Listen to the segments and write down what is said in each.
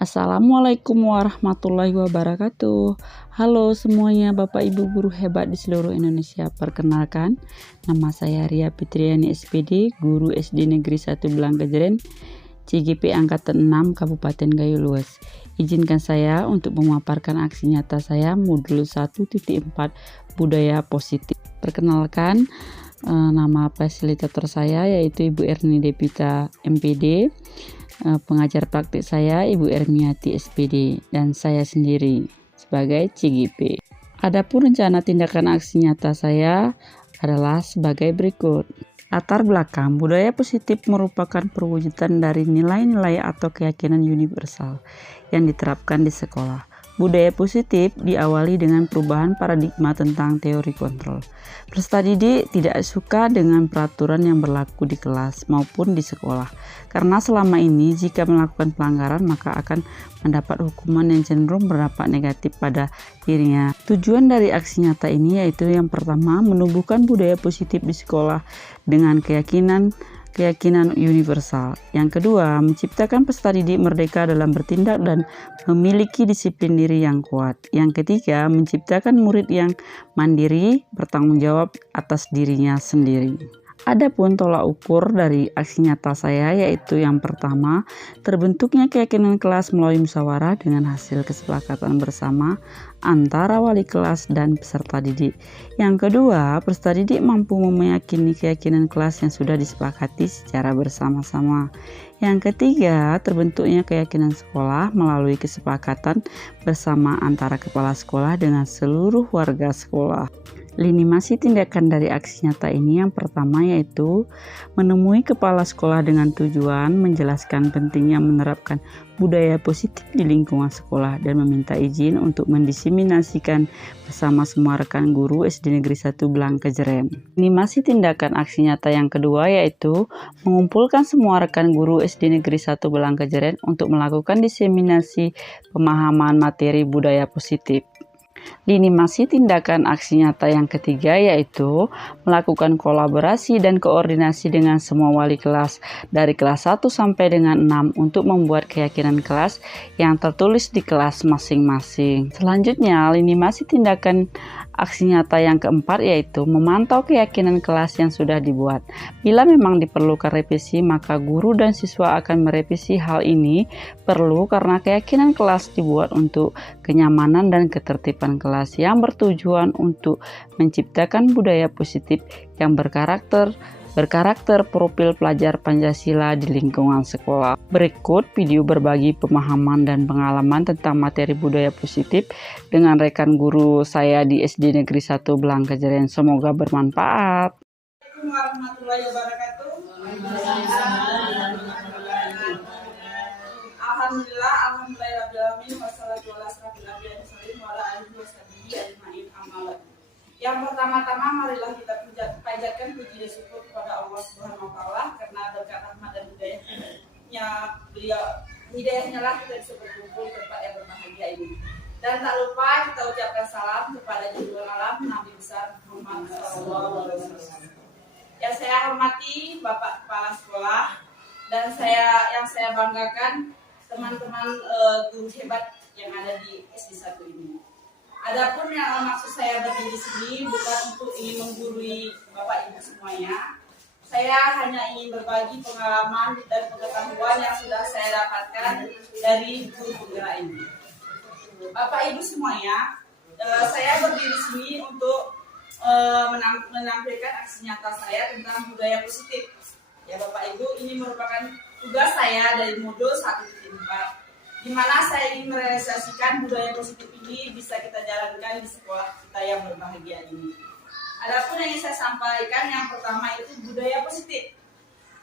Assalamualaikum warahmatullahi wabarakatuh. Halo semuanya Bapak Ibu guru hebat di seluruh Indonesia. Perkenalkan, nama saya Ria Fitriani SPD, guru SD Negeri 1 Blangkejeren, CGP Angkatan 6 Kabupaten Gayo Luas. Izinkan saya untuk memaparkan aksi nyata saya modul 1.4 Budaya Positif. Perkenalkan, nama fasilitator saya yaitu Ibu Erni Depita MPD. Pengajar praktik saya Ibu Ermiati SPD dan saya sendiri sebagai CGP. Adapun rencana tindakan aksi nyata saya adalah sebagai berikut. Latar belakang, budaya positif merupakan perwujudan dari nilai-nilai atau keyakinan universal yang diterapkan di sekolah. Budaya positif diawali dengan perubahan paradigma tentang teori kontrol. Peserta didik tidak suka dengan peraturan yang berlaku di kelas maupun di sekolah, karena selama ini jika melakukan pelanggaran maka akan mendapat hukuman yang cenderung berdampak negatif pada dirinya. Tujuan dari aksi nyata ini yaitu yang pertama, menumbuhkan budaya positif di sekolah dengan keyakinan universal. Yang kedua, menciptakan peserta didik merdeka dalam bertindak dan memiliki disiplin diri yang kuat. Yang ketiga, menciptakan murid yang mandiri, bertanggung jawab atas dirinya sendiri. Adapun tolak ukur dari aksi nyata saya yaitu yang pertama, terbentuknya keyakinan kelas melalui musyawarah dengan hasil kesepakatan bersama antara wali kelas dan peserta didik. Yang kedua, peserta didik mampu meyakini keyakinan kelas yang sudah disepakati secara bersama-sama. Yang ketiga, terbentuknya keyakinan sekolah melalui kesepakatan bersama antara kepala sekolah dengan seluruh warga sekolah. Lini masa tindakan dari aksi nyata ini yang pertama yaitu menemui kepala sekolah dengan tujuan menjelaskan pentingnya menerapkan budaya positif di lingkungan sekolah dan meminta izin untuk mendiseminasikan bersama semua rekan guru SD Negeri 1 Blangkejeren. Lini masa tindakan aksi nyata yang kedua yaitu mengumpulkan semua rekan guru SD Negeri 1 Blangkejeren untuk melakukan diseminasi pemahaman materi budaya positif. Lini masa tindakan aksi nyata yang ketiga yaitu melakukan kolaborasi dan koordinasi dengan semua wali kelas dari kelas 1 sampai dengan 6 untuk membuat keyakinan kelas yang tertulis di kelas masing-masing. Selanjutnya, lini masa tindakan aksi nyata yang keempat yaitu memantau keyakinan kelas yang sudah dibuat. Bila memang diperlukan revisi, maka guru dan siswa akan merevisi hal ini perlu karena keyakinan kelas dibuat untuk kenyamanan dan ketertiban kelas yang bertujuan untuk menciptakan budaya positif yang berkarakter profil pelajar Pancasila di lingkungan sekolah. Berikut video berbagi pemahaman dan pengalaman tentang materi budaya positif dengan rekan guru saya di SD Negeri 1 Blangkejeren. Semoga bermanfaat. Assalamualaikum warahmatullahi wabarakatuh. Alhamdulillahirabbil wassalatu wassalamu ala alihi washabihi ajmain amma ba'du. Yang pertama-tama marilah kita panjatkan puji dan syukur kepada Allah Subhanahu wa taala karena berkat rahmat dan hidayahnya lah kita bisa berkumpul di tempat yang berbahagia ini. Dan tak lupa kita ucapkan salam kepada junjungan alam Nabi besar Muhammad SAW. Yang saya hormati Bapak Kepala Sekolah dan yang saya banggakan teman-teman guru hebat yang ada di SD 1 ini. Adapun yang maksud saya berdiri di sini bukan untuk ingin menggurui Bapak Ibu semuanya. Saya hanya ingin berbagi pengalaman dan pengetahuan yang sudah saya dapatkan dari guru penggerak ini. Bapak Ibu semuanya, saya berdiri di sini untuk menampilkan aksi nyata saya tentang budaya positif. Ya Bapak Ibu, ini merupakan tugas saya dari modul 1.4. di mana saya ingin merealisasikan budaya positif ini bisa kita jalankan di sekolah kita yang berbahagia ini. Adapun yang ingin saya sampaikan yang pertama itu budaya positif.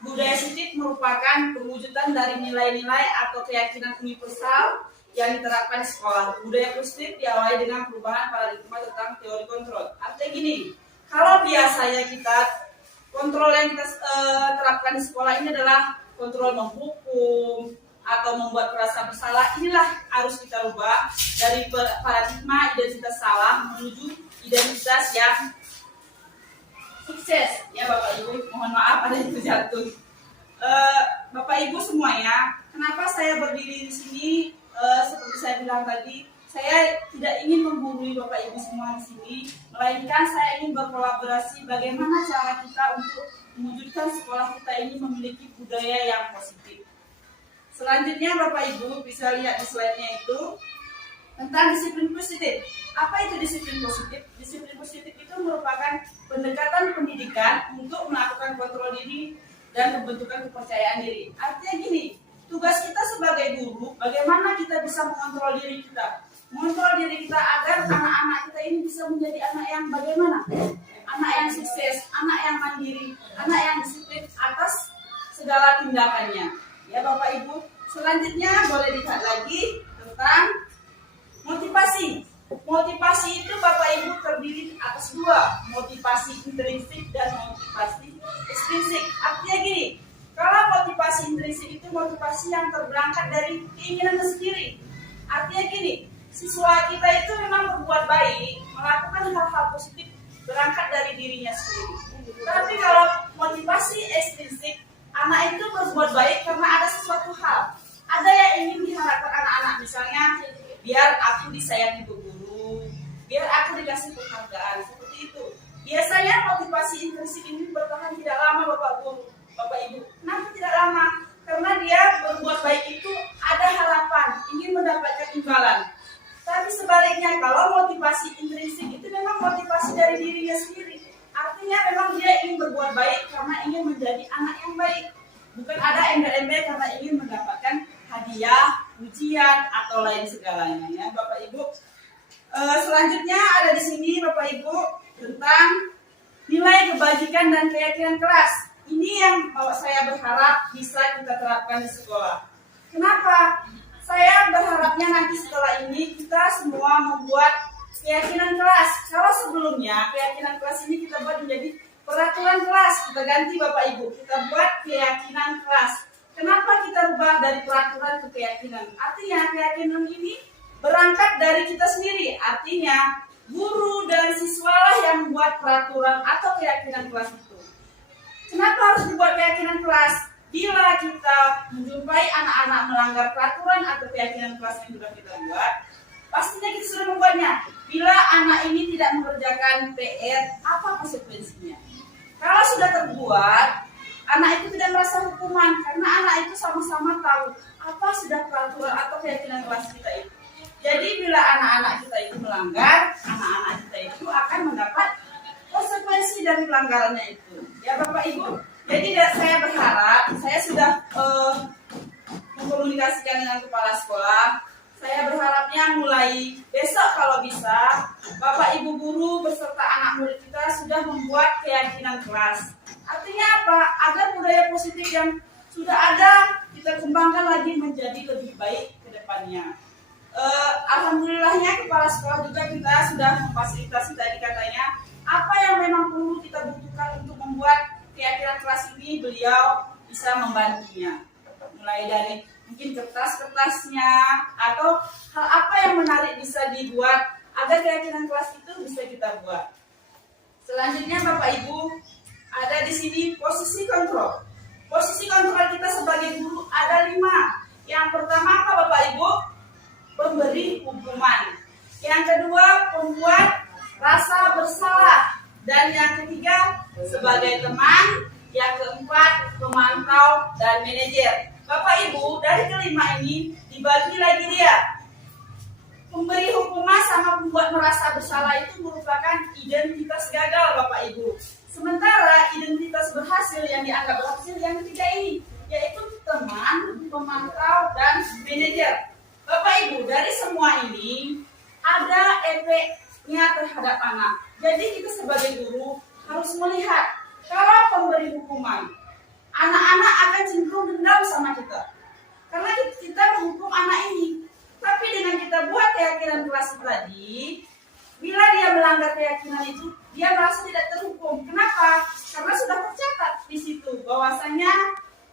Budaya positif merupakan perwujudan dari nilai-nilai atau keyakinan universal yang diterapkan di sekolah. Budaya positif diawali dengan perubahan paradigma tentang teori kontrol. Artinya gini, kalau biasanya kita kontrol yang kita terapkan di sekolah ini adalah kontrol menghukum atau membuat perasa bersalah, inilah harus kita rubah dari paradigma identitas salah menuju identitas yang sukses. Ya Bapak Ibu, mohon maaf ada yang terjatuh. Bapak Ibu semuanya, kenapa saya berdiri di sini bilang tadi, saya tidak ingin menggurui Bapak Ibu semua di sini, melainkan saya ingin berkolaborasi bagaimana cara kita untuk mewujudkan sekolah kita ini memiliki budaya yang positif. Selanjutnya Bapak Ibu bisa lihat di slide-nya itu tentang disiplin positif. Apa itu disiplin positif? Disiplin positif itu merupakan pendekatan pendidikan untuk melakukan kontrol diri dan pembentukan kepercayaan diri. Artinya gini, tugas kita sebagai guru, bagaimana kita bisa mengontrol diri kita. Mengontrol diri kita agar anak-anak kita ini bisa menjadi anak yang bagaimana? Anak yang sukses, anak yang mandiri, anak yang disiplin atas segala tindakannya. Ya Bapak Ibu, selanjutnya boleh dilihat lagi tentang motivasi. Motivasi itu Bapak Ibu terdiri atas dua, motivasi intrinsik dan motivasi ekstrinsik. Artinya gini, kalau motivasi intrinsik itu motivasi yang terberangkat dari keinginan sendiri. Artinya gini, siswa kita itu memang berbuat baik, melakukan hal-hal positif berangkat dari dirinya sendiri. Tapi kalau motivasi ekstrinsik, anak itu berbuat baik karena ada sesuatu hal. Ada yang ingin diharapkan anak-anak, misalnya biar aku disayangi bu guru, biar aku dikasih penghargaan, seperti itu. Biasanya motivasi intrinsik ini bertahan tidak lama Bapak Guru, Bapak Ibu. Kenapa tidak lama? Karena dia berbuat baik itu ada harapan, ingin mendapatkan imbalan. Tapi sebaliknya, kalau motivasi intrinsik itu memang motivasi dari dirinya sendiri. Artinya memang dia ingin berbuat baik karena ingin menjadi anak yang baik. Bukan ada embel-embel karena ingin mendapatkan hadiah, ujian, atau lain segalanya. Ya, Bapak Ibu. Selanjutnya ada di sini Bapak Ibu tentang nilai kebajikan dan keyakinan kelas. Ini yang saya berharap bisa kita terapkan di sekolah. Kenapa? Saya berharapnya nanti setelah ini kita semua membuat keyakinan kelas. Kalau sebelumnya keyakinan kelas ini kita buat menjadi peraturan kelas, kita ganti Bapak Ibu, kita buat keyakinan kelas. Kenapa kita rubah dari peraturan ke keyakinan? Artinya keyakinan ini berangkat dari kita sendiri. Artinya guru dan siswalah yang membuat peraturan atau keyakinan kelas itu. Kenapa harus dibuat keyakinan kelas? Bila kita menjumpai anak-anak melanggar peraturan atau keyakinan kelas yang sudah kita buat, pastinya kita sudah membuatnya. Bila anak ini tidak mengerjakan PR, apa konsekuensinya? Kalau sudah terbuat, anak itu tidak merasa hukuman karena anak itu sama-sama tahu apa sudah peraturan atau keyakinan kelas kita itu. Jadi bila anak-anak kita itu melanggar, anak-anak kita itu akan mendapat konsekuensi dari pelanggarannya itu. Ya Bapak Ibu, jadi saya berharap, saya sudah mengkomunikasikan dengan kepala sekolah. Saya berharapnya mulai besok kalau bisa, Bapak Ibu guru beserta anak murid kita sudah membuat keyakinan kelas. Artinya apa? Agar budaya positif yang sudah ada, kita kembangkan lagi menjadi lebih baik ke depannya. Alhamdulillahnya kepala sekolah juga kita sudah memfasilitasi tadi katanya, apa yang memang perlu kita butuhkan untuk membuat keyakinan kelas ini, beliau bisa membantunya. Mulai dari mungkin kertas-kertasnya atau hal apa yang menarik bisa dibuat agar keyakinan kelas itu bisa kita buat. Selanjutnya Bapak Ibu, ada di sini posisi kontrol. Posisi kontrol kita sebagai guru ada 5. Yang pertama apa Bapak Ibu? Pemberi hukuman. Yang kedua, pembuat rasa bersalah. Dan yang ketiga, sebagai teman. Yang keempat, pemantau dan manajer. Bapak Ibu, dari kelima ini dibagi lagi dia. Pemberi hukuman sama pembuat merasa bersalah itu merupakan identitas gagal Bapak Ibu. Sementara identitas berhasil yang dianggap berhasil yang ketiga ini, yaitu teman, pemantau, dan manajer. Bapak Ibu, dari semua ini ada efeknya terhadap anak. Jadi kita sebagai guru harus melihat kalau pemberi hukuman, anak-anak akan cenderung dendam sama kita. Karena kita menghukum anak ini. Tapi dengan kita buat keyakinan kelas tadi, bila dia melanggar keyakinan itu, dia merasa tidak terhukum. Kenapa? Karena sudah tercatat di situ bahwasanya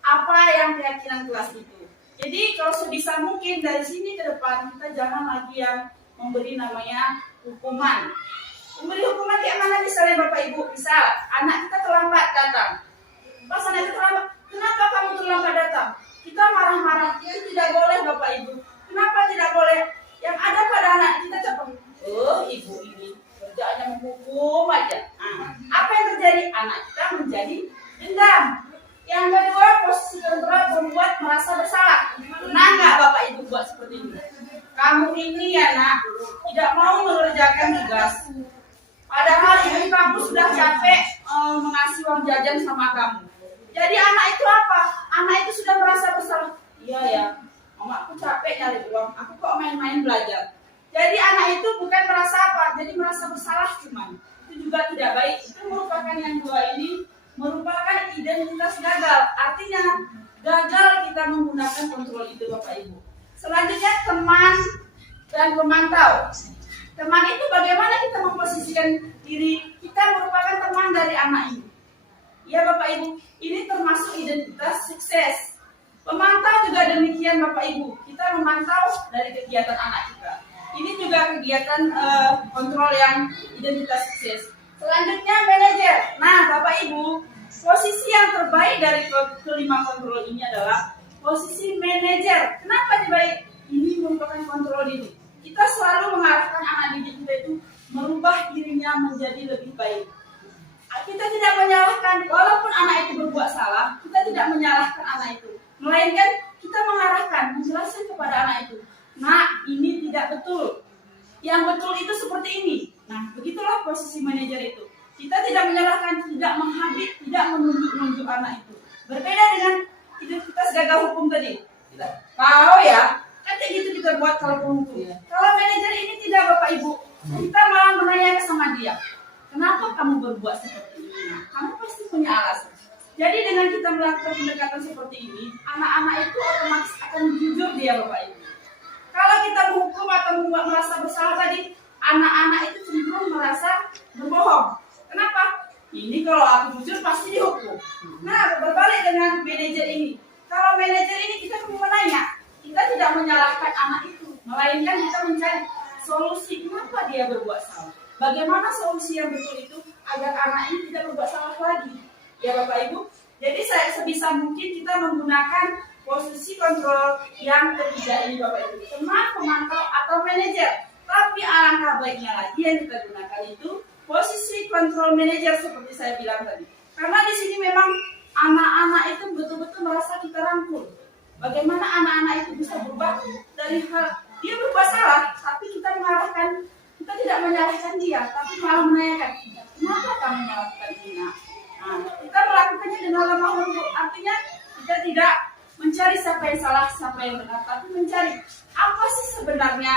apa yang keyakinan kelas itu. Jadi kalau sebisa mungkin dari sini ke depan kita jangan lagi yang memberi namanya hukuman. Memberi hukuman kayak mana misalnya Bapak Ibu? Misal anak kita terlambat datang. Pas anak kita terlambat, kenapa kamu terlambat datang? Kita marah-marah, itu tidak boleh Bapak Ibu. Kenapa tidak boleh? Ya berbuat seperti ini. Kamu ini ya nak, tidak mau mengerjakan tugas. Padahal ibu kamu sudah capek mengasih uang jajan sama kamu. Jadi anak itu apa? Anak itu sudah merasa bersalah. Iya ya, mama aku capek nyari uang, aku kok main-main belajar. Jadi anak itu bukan merasa apa, jadi merasa bersalah cuman. Itu juga tidak baik. Itu merupakan yang dua ini merupakan identitas gagal. Artinya gagal kita menggunakan kontrol itu Bapak Ibu. Selanjutnya teman dan pemantau. Teman itu bagaimana kita memposisikan diri kita merupakan teman dari anak ini. Ya Bapak Ibu, ini termasuk identitas sukses. Pemantau juga demikian Bapak Ibu. Kita memantau dari kegiatan anak kita. Ini juga kegiatan kontrol yang identitas sukses. Selanjutnya manajer. Nah Bapak Ibu, posisi yang terbaik dari kelima kontrol ini adalah posisi manajer. Kenapa dibaik? Ini merupakan kontrol diri. Kita selalu mengarahkan anak didik kita itu merubah dirinya menjadi lebih baik. Kita tidak menyalahkan, walaupun anak itu berbuat salah, kita tidak menyalahkan anak itu. Melainkan kita mengarahkan, menjelaskan kepada anak itu. Nah, ini tidak betul. Yang betul itu seperti ini. Nah, begitulah posisi manajer itu. Kita tidak menyalahkan, tidak menghabis, tidak menunjuk-nunjuk anak itu. Berbeda dengan identitas gagal hukum tadi. Kalau ya, kan kayak gitu kita buat kalau penghukum. Kalau manajer ini tidak Bapak Ibu, kita malah menanyakan sama dia. Kenapa kamu berbuat seperti ini? Nah, kamu pasti punya alasan. Jadi dengan kita melakukan pendekatan seperti ini, anak-anak itu otomatis akan jujur dia Bapak Ibu. Kalau kita menghukum atau merasa bersalah tadi, anak-anak itu cenderung merasa berbohong. Kenapa? Ini kalau aku jujur pasti dihukum. Nah, berbalik dengan manajer ini. Kalau manajer ini kita menanya, kita tidak menyalahkan anak itu, melainkan kita mencari solusi kenapa dia berbuat salah. Bagaimana solusi yang betul itu agar anak ini tidak berbuat salah lagi. Ya Bapak Ibu, jadi sebisa mungkin kita menggunakan posisi kontrol yang ketiga ini Bapak Ibu, teman, pemantau atau manajer. Tapi alangkah baiknya lagi yang kita gunakan itu posisi kontrol manajer seperti saya bilang tadi. Karena di sini memang anak-anak itu betul-betul merasa kita rangkul. Bagaimana anak-anak itu bisa berubah dari hal dia berbuat salah, tapi kita mengarahkan, kita tidak menyalahkan dia, tapi malah menanyakan, kenapa kamu melakukan ini? Nah, kita melakukannya dengan lemah lembut. Artinya kita tidak mencari siapa yang salah, siapa yang benar, tapi mencari apa sih sebenarnya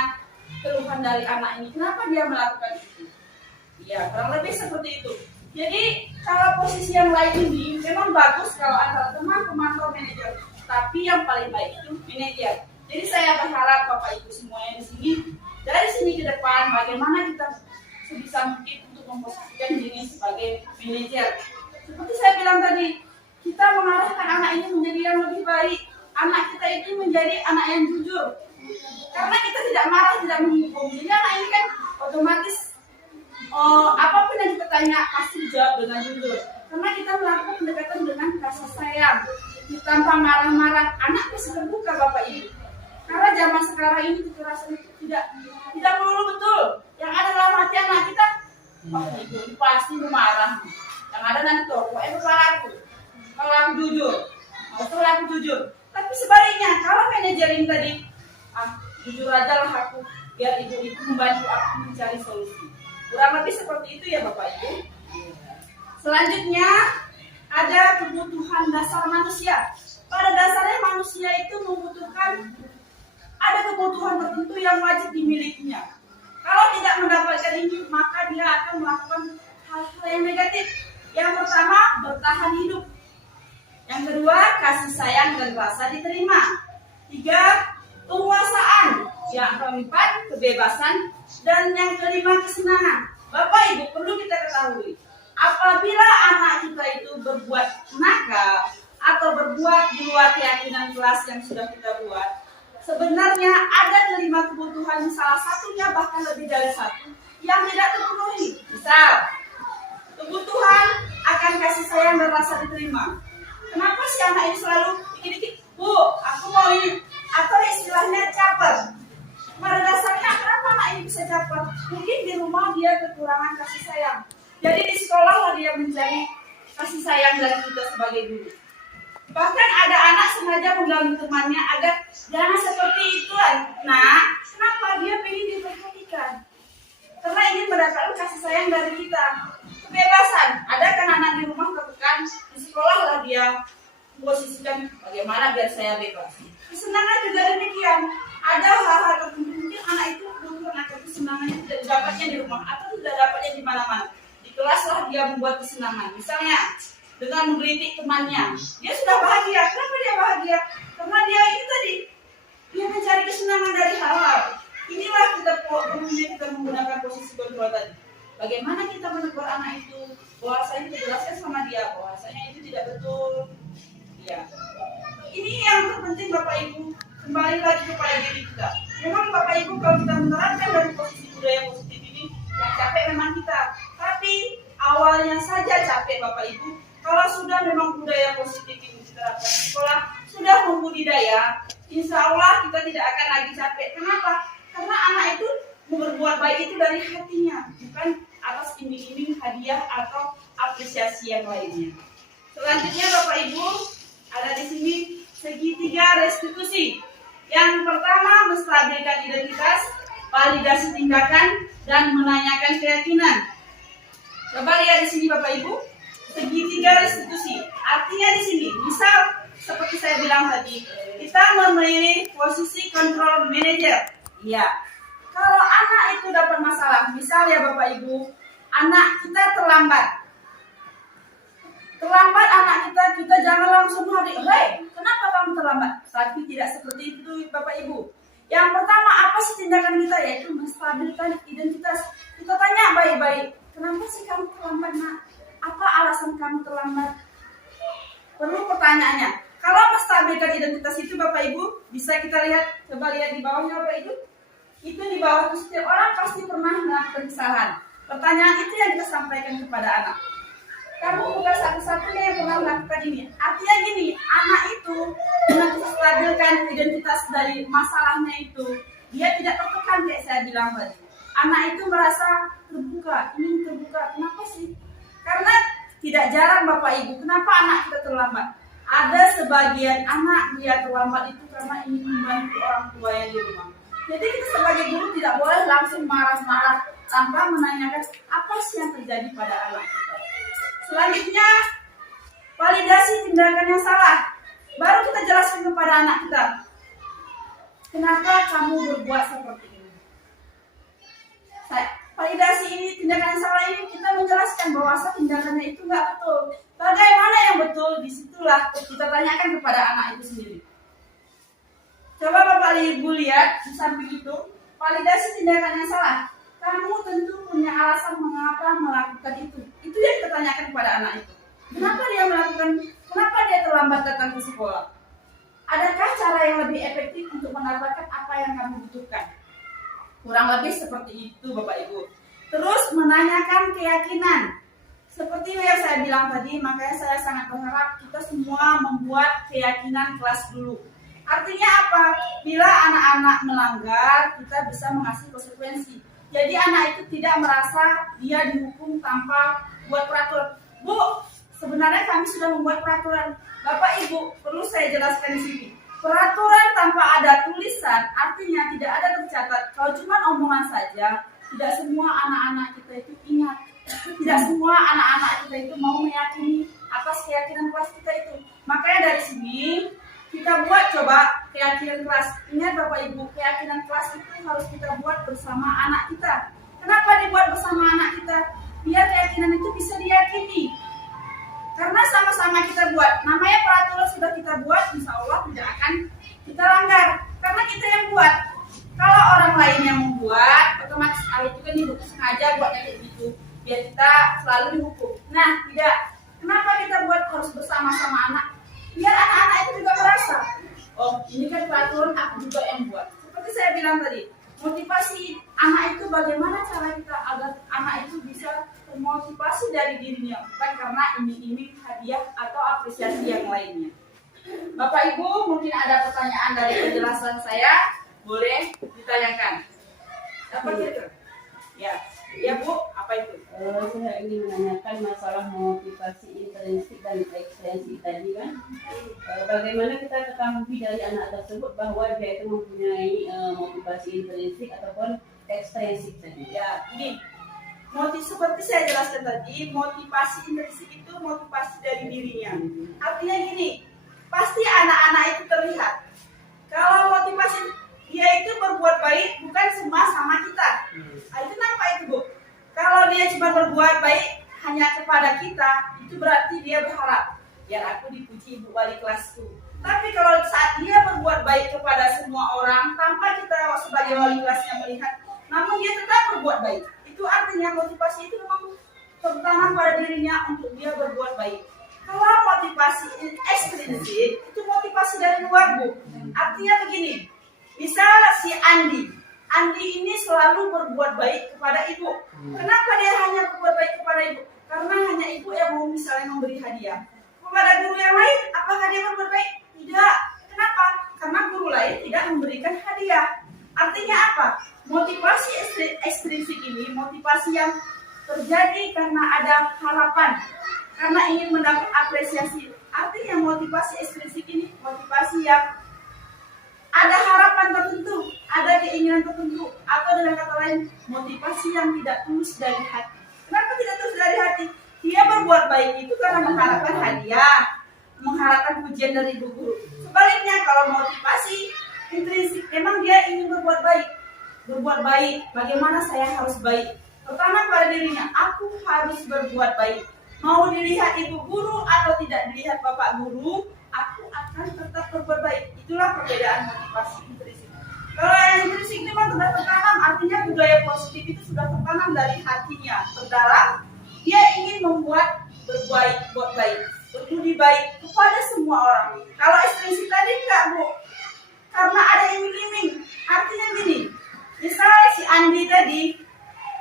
keluhan dari anak ini, kenapa dia melakukan itu. Ya, kurang lebih seperti itu. Jadi, kalau posisi yang lain ini memang bagus kalau antara teman, pemantau, manajer. Tapi yang paling baik itu manajer. Jadi saya berharap Bapak Ibu semuanya di sini, dari sini ke depan, bagaimana kita sebisa mungkin untuk memposisikan diri sebagai manajer. Seperti saya bilang tadi, kita mengarahkan anak ini menjadi yang lebih baik. Anak kita itu menjadi anak yang jujur. Karena kita tidak marah, tidak menghukum. Jadi anak ini kan otomatis apapun yang kita tanya pasti dijawab dengan jujur. Karena kita melakukan pendekatan dengan kasih sayang, tanpa marah-marah. Anak pasti terbuka Bapak Ibu. Karena zaman sekarang ini kekerasan itu tidak melulu betul. Yang ada dalam hati anak kita, Bapak Ibu pasti marah. Yang ada nanti tuh, kalau aku jujur. Tapi sebaliknya, kalau manajer ini tadi, jujur aja lah aku, biar ibu itu membantu aku mencari solusi. Kurang lebih seperti itu ya Bapak Ibu. Selanjutnya ada kebutuhan dasar manusia. Pada dasarnya manusia itu membutuhkan ada kebutuhan tertentu yang wajib dimilikinya. Kalau tidak mendapatkan ini, maka dia akan melakukan hal-hal yang negatif. Yang pertama, bertahan hidup. Yang kedua, kasih sayang dan rasa diterima. 3, penguasaan. Yang keempat, kebebasan. Dan yang kelima, kesenangan. Bapak Ibu perlu kita ketahui, apabila anak kita itu berbuat nakal atau berbuat di luar keyakinan kelas yang sudah kita buat, sebenarnya ada 5 kebutuhan, salah satunya bahkan lebih dari 1 yang tidak terpenuhi. Misal, kebutuhan akan kasih sayang dan rasa diterima. Kenapa si anak ini selalu dikit-dikit, Bu, aku mau ini, atau istilahnya caper. Pada dasarnya kenapa anak ini bisa caper? Mungkin di rumah dia kekurangan kasih sayang. Jadi di sekolah lah dia mencari kasih sayang dari kita sebagai guru. Bahkan ada anak sengaja mengganggu temannya agar jangan seperti itu, dia membuat kesenangan. Misalnya dengan menggelitik temannya, dia sudah bahagia. Kenapa dia bahagia? Karena dia ini tadi, dia mencari kesenangan dari halal. Inilah kita menggunakan posisi kontrol tadi. Bagaimana kita menegur anak itu? Bahwasanya kita jelaskan sama dia bahwasanya itu tidak betul. Ya. Ini yang terpenting Bapak Ibu. Kembali lagi kepada diri kita. Memang Bapak Ibu kalau kita menerapkan dari posisi budaya positif ini, yang capek memang kita. Tapi awalnya saja capek Bapak Ibu. Kalau sudah memang budaya positif ini diterapkan di sekolah, sudah membudidaya, insya Allah kita tidak akan lagi capek. Kenapa? Karena anak itu berbuat baik itu dari hatinya, bukan atas iming-iming hadiah atau apresiasi yang lainnya. Selanjutnya Bapak Ibu, ada di sini segitiga restitusi. Yang pertama, menstabilkan identitas, validasi tindakan, dan menanyakan keyakinan. Coba lihat di sini Bapak Ibu, segitiga restitusi. Artinya di sini, misal seperti saya bilang tadi, kita memilih posisi control manager. Ya, kalau anak itu dapat masalah, misal ya Bapak Ibu, anak kita terlambat anak kita jangan langsung hari, hei, kenapa kamu terlambat? Tapi tidak seperti itu Bapak Ibu. Yang pertama, apa sih tindakan kita? Yaitu menstabilkan identitas. Kita tanya baik-baik, kenapa sih kamu terlambat nak? Apa alasan kamu terlambat? Perlu pertanyaannya. Kalau menstabilkan identitas itu Bapak Ibu, bisa kita lihat, coba lihat di bawahnya Bapak Ibu. Itu di bawah itu setiap orang pasti pernah melakukan kesalahan. Pertanyaan itu yang kita sampaikan kepada anak. Kamu bukan satu-satunya yang pernah melakukan ini. Artinya gini, anak itu dengan menstabilkan identitas dari masalahnya itu, dia tidak tertekan kayak saya bilang tadi. Anak itu merasa terbuka, ingin terbuka. Kenapa sih? Karena tidak jarang Bapak Ibu, kenapa anak kita terlambat? Ada sebagian anak dia terlambat itu karena ingin membantu orang tua yang di rumah. Jadi kita sebagai guru tidak boleh langsung marah-marah tanpa menanyakan apa sih yang terjadi pada anak kita. Selanjutnya, validasi tindakan yang salah. Baru kita jelaskan kepada anak kita, kenapa kamu berbuat seperti ini. Validasi ini, tindakan yang salah ini, kita menjelaskan bahwa tindakannya itu nggak betul. Bagaimana yang betul? Disitulah kita tanyakan kepada anak itu sendiri. Coba Bapak Ibu lihat di samping itu, validasi tindakan yang salah. Kamu tentu punya alasan mengapa melakukan itu. Itu yang kita tanyakan kepada anak itu. Kenapa dia melakukan? Kenapa dia terlambat datang ke sekolah? Adakah cara yang lebih efektif untuk mendapatkan apa yang kamu butuhkan? Kurang lebih seperti itu Bapak Ibu. Terus menanyakan keyakinan. Seperti yang saya bilang tadi, makanya saya sangat berharap kita semua membuat keyakinan kelas dulu. Artinya apa? Bila anak-anak melanggar, kita bisa mengasih konsekuensi. Jadi anak itu tidak merasa dia dihukum tanpa buat peraturan. Bu, sebenarnya kami sudah membuat peraturan. Bapak Ibu, perlu saya jelaskan di sini. Peraturan tanpa ada tulisan artinya tidak ada tercatat. Kalau cuma omongan saja, tidak semua anak-anak kita itu ingat. Tidak semua anak-anak kita itu mau meyakini atas keyakinan kelas kita itu. Makanya dari sini kita buat coba keyakinan kelas. Ingat Bapak Ibu, keyakinan kelas itu harus kita buat bersama anak kita. Kenapa dibuat bersama anak kita? Biar keyakinan itu bisa diyakini. Karena sama-sama kita buat. Namanya peraturan sudah kita buat, insya Allah tidak akan kita langgar. Karena kita yang buat. Kalau orang lain yang membuat, otomatis itu kan dihukum sengaja buatnya kayak gitu. Biar kita selalu dihukum. Nah, tidak. Kenapa kita buat harus bersama-sama anak? Biar anak-anak itu juga merasa, oh ini kan peraturan aku juga yang buat. Seperti saya bilang tadi, motivasi anak itu bagaimana cara kita agar anak itu bisa termotivasi dari dirinya, bukan karena iming-iming hadiah atau apresiasi yang lainnya. Bapak Ibu, mungkin ada pertanyaan dari penjelasan saya, boleh ditanyakan. Apa itu? Ya Bu, apa itu? Saya ingin menanyakan masalah motivasi intrinsik dan ekstrinsik tadi kan. Bagaimana kita ketahui dari anak tersebut bahwa dia itu mempunyai motivasi intrinsik ataupun ekstrinsik tadi? Ya, ini seperti saya jelaskan tadi, motivasi intrinsik itu motivasi dari dirinya. Artinya gini, pasti anak-anak itu terlihat. Kalau motivasi dia itu berbuat baik bukan semua sama kita. Itu kenapa itu Bu? Kalau dia cuma berbuat baik hanya kepada kita, itu berarti dia berharap biar aku dipuji ibu wali kelasku. Tapi kalau saat dia berbuat baik kepada semua orang tanpa kita sebagai wali kelasnya melihat, namun dia tetap berbuat baik, itu artinya motivasi itu memang tertanam pada dirinya untuk dia berbuat baik. Kalau motivasi ekstrinsik itu motivasi dari luar, Bu. Artinya begini, misal si Andi ini selalu berbuat baik kepada ibu. Kenapa dia hanya berbuat baik kepada ibu? Karena hanya ibu yang mau misalnya memberi hadiah. Kepada guru yang lain, apakah dia berbuat baik? Tidak. Kenapa? Karena guru lain tidak memberikan hadiah. Artinya apa? Motivasi ekstrinsik ini motivasi yang terjadi karena ada harapan, karena ingin mendapat apresiasi. Artinya motivasi ekstrinsik ini motivasi yang ada harapan tertentu, ada keinginan tertentu, atau dengan kata lain motivasi yang tidak tulus dari hati. Kenapa tidak tulus dari hati? Dia berbuat baik itu karena mengharapkan hadiah, mengharapkan pujian dari guru. Sebaliknya kalau motivasi intrinsik, memang dia ingin berbuat baik. Berbuat baik, bagaimana saya harus baik? Pertama pada dirinya, aku harus berbuat baik. Mau dilihat ibu guru atau tidak dilihat bapak guru, aku akan tetap berbuat baik. Itulah perbedaan motivasi intrinsik. Kalau yang intrinsik ini memang sudah tertanam, artinya budaya positif itu sudah tertanam dari hatinya terdalam. Dia ingin berbuat baik, berbudi baik kepada semua orang. Kalau ekstrinsik tadi enggak, Bu. Karena ada iming-iming. Artinya gini, misalnya si Andi tadi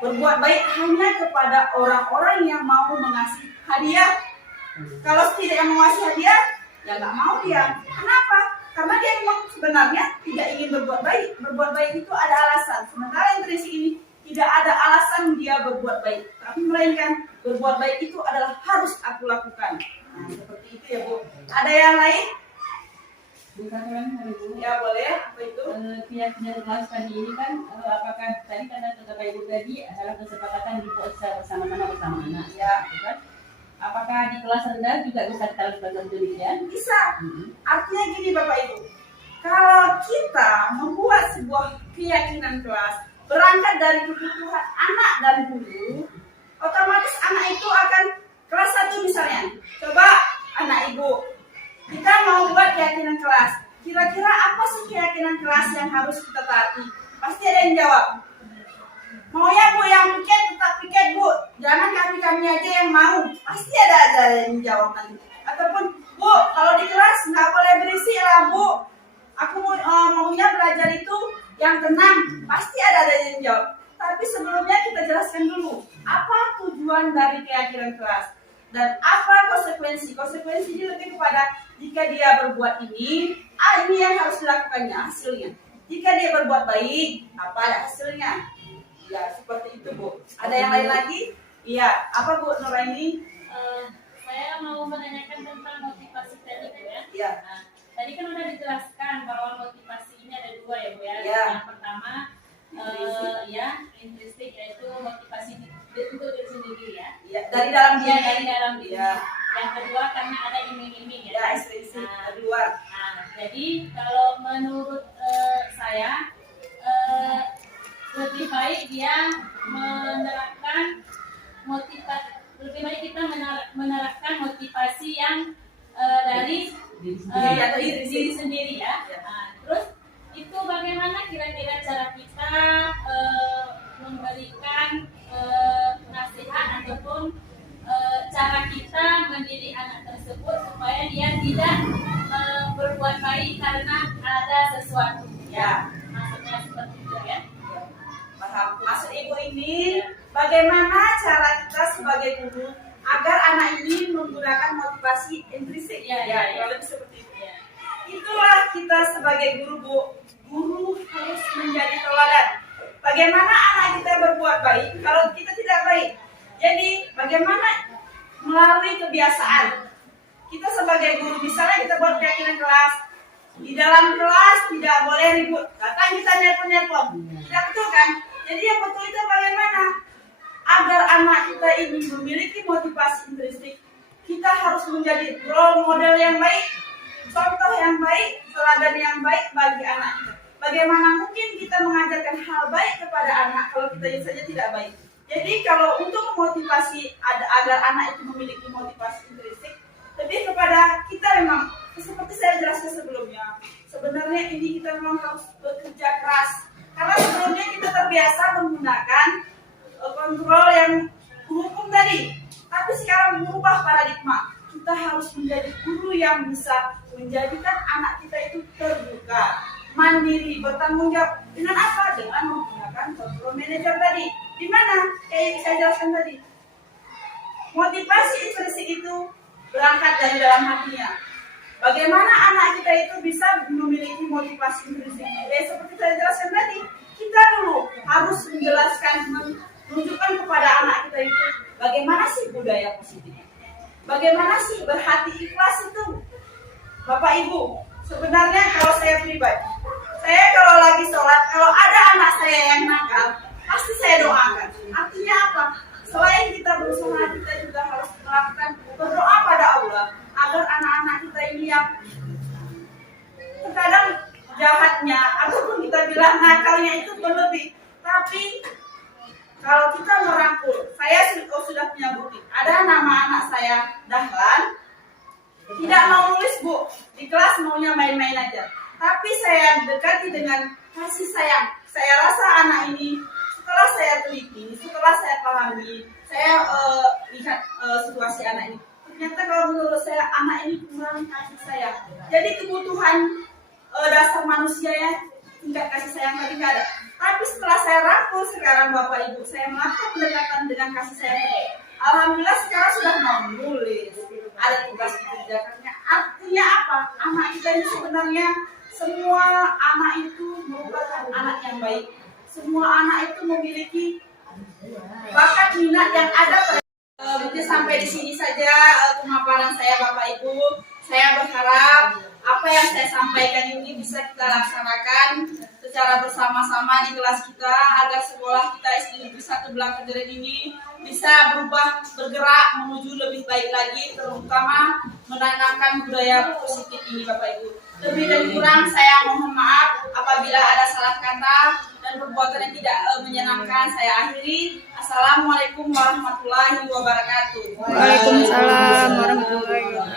berbuat baik hanya kepada orang-orang yang mau mengasih hadiah. Kalau tidak yang mengasih hadiah, ya nggak mau dia. Kenapa? Karena dia memang sebenarnya tidak ingin berbuat baik. Berbuat baik itu ada alasan. Sementara intrinsik ini tidak ada alasan dia berbuat baik, tapi melainkan berbuat baik itu adalah harus aku lakukan. Nah, seperti itu ya, Bu. Ada yang lain? Ya boleh. Apa itu? Keyakinan kelas tadi ini kan, apakah tadi kata Ibu tadi adalah kesepakatan dibuat secara bersama-sama anak, Ya. kan? Apakah di kelas rendah juga bisa kita lakukan demikian? Bisa. Artinya gini Bapak Ibu, kalau kita membuat sebuah keyakinan kelas berangkat dari kebutuhan anak dan guru, otomatis anak itu akan kelas 1 misalnya. Coba anak ibu, kita mau buat keyakinan kelas. Kira-kira apa sih keyakinan kelas yang harus kita taati? Pasti ada yang jawab. Mau ya Bu yang piket, tetap piket Bu. Jangan kami aja yang mau. Pasti ada yang jawab nanti. Ataupun Bu, kalau di kelas nggak boleh berisik lah Bu. Aku maunya belajar itu yang tenang. Pasti ada yang jawab. Tapi sebelumnya kita jelaskan dulu apa tujuan dari keyakinan kelas dan apa konsekuensi. Konsekuensi ini lebih kepada jika dia berbuat ini yang harus dilakukannya hasilnya. Jika dia berbuat baik, apa ya hasilnya? Ya seperti itu Bu. Ada yang lain lagi? Iya. Apa Bu Nuraini? Saya mau menanyakan tentang motivasi tadi Bu ya. Iya. Nah, tadi kan udah dijelaskan bahwa motivasi ini ada dua ya Bu ya. Iya. Yang pertama intrinsik, yaitu motivasi untuk diri sendiri ya. Ya, dari dalam Ya, diri. dari dalam diri. Ya. Yang kedua karena ada iming-iming ya. Ya, ekstrinsik dari luar. Nah, jadi kalau menurut saya lebih baik dia menerapkan motivasi, lebih baik kita menerapkan motivasi yang dari diri sendiri ya. Nah, terus itu bagaimana kira-kira cara kita memberikan nasihat ataupun cara kita mendidik anak tersebut supaya dia tidak berbuat baik karena ada sesuatu ya. Maksudnya seperti itu ya. Paham. Maksud Ibu ini bagaimana cara kita sebagai guru agar anak ini menggunakan motivasi intrinsik Ya. lebih seperti itu. Ya. Itulah kita sebagai guru Bu. Guru harus menjadi teladan. Bagaimana anak kita berbuat baik kalau kita tidak baik. Jadi bagaimana melalui kebiasaan. Kita sebagai guru misalnya kita buat keyakinan kelas. Di dalam kelas tidak boleh ribut. Datang kita nelpon. Tidak betul kan? Jadi yang betul itu bagaimana? Agar anak kita ini memiliki motivasi intrinsik, kita harus menjadi role model yang baik, contoh yang baik, teladan yang baik bagi anak kita. Bagaimana mungkin kita mengajarkan hal baik kepada anak kalau kita saja tidak baik? Jadi kalau untuk memotivasi agar anak itu memiliki motivasi intrinsik, lebih kepada kita memang seperti saya jelaskan sebelumnya. Sebenarnya ini kita memang harus bekerja keras karena sebelumnya kita terbiasa menggunakan kontrol yang hukum tadi. Tapi sekarang berubah paradigma. Kita harus menjadi guru yang bisa menjadikan anak kita itu terbuka, mandiri, bertanggung jawab. Dengan apa? Dengan menggunakan kontrol manager tadi. Di mana? Kayak saya jelaskan tadi. Motivasi intrinsik itu berangkat dari dalam hatinya. Bagaimana anak kita itu bisa memiliki motivasi intrinsik? Seperti saya jelaskan tadi, kita dulu harus menjelaskan, menunjukkan kepada anak kita itu bagaimana sih budaya positif. Bagaimana sih berhati ikhlas itu? Bapak Ibu, sebenarnya kalau saya pribadi, saya kalau lagi sholat, kalau ada anak saya yang nakal, pasti saya doakan. Artinya apa? Selain kita berusaha, kita juga harus melakukan berdoa pada Allah agar anak-anak kita ini yang terkadang jahatnya ataupun kita bilang nakalnya itu berlebih. Tapi kalau kita merangkul, saya sudah punya bukti. Ada nama anak saya, Dahlan, tidak mau nulis Bu, di kelas maunya main-main aja. Tapi saya dekati dengan kasih sayang. Saya rasa anak ini, setelah saya teliti, setelah saya pahami, saya lihat situasi anak ini. Ternyata kalau menurut saya anak ini kurang kasih sayang. Jadi kebutuhan dasar manusia ya, tingkat kasih sayang tadi nggak ada. Tapi setelah saya rangkul sekarang Bapak Ibu, saya melakukan pendekatan dengan kasih sayang ini. Alhamdulillah sekarang sudah mau nulis, ada tugas dikerjakannya. Artinya apa? Anak kita ini sebenarnya semua anak itu merupakan anak yang baik. Semua anak itu memiliki bakat minat yang ada pada. Mungkin sampai di sini saja pemaparan saya Bapak Ibu. Saya berharap apa yang saya sampaikan ini bisa kita laksanakan secara bersama-sama di kelas kita agar sekolah kita SD Negeri 1 Belangkaderen ini bisa bergerak menuju lebih baik lagi, terutama menanamkan budaya positif ini Bapak Ibu. Lebih dan kurang saya mohon maaf apabila ada salah kata dan perbuatan yang tidak menyenangkan. Saya akhiri. Assalamualaikum warahmatullahi wabarakatuh. Waalaikumsalam.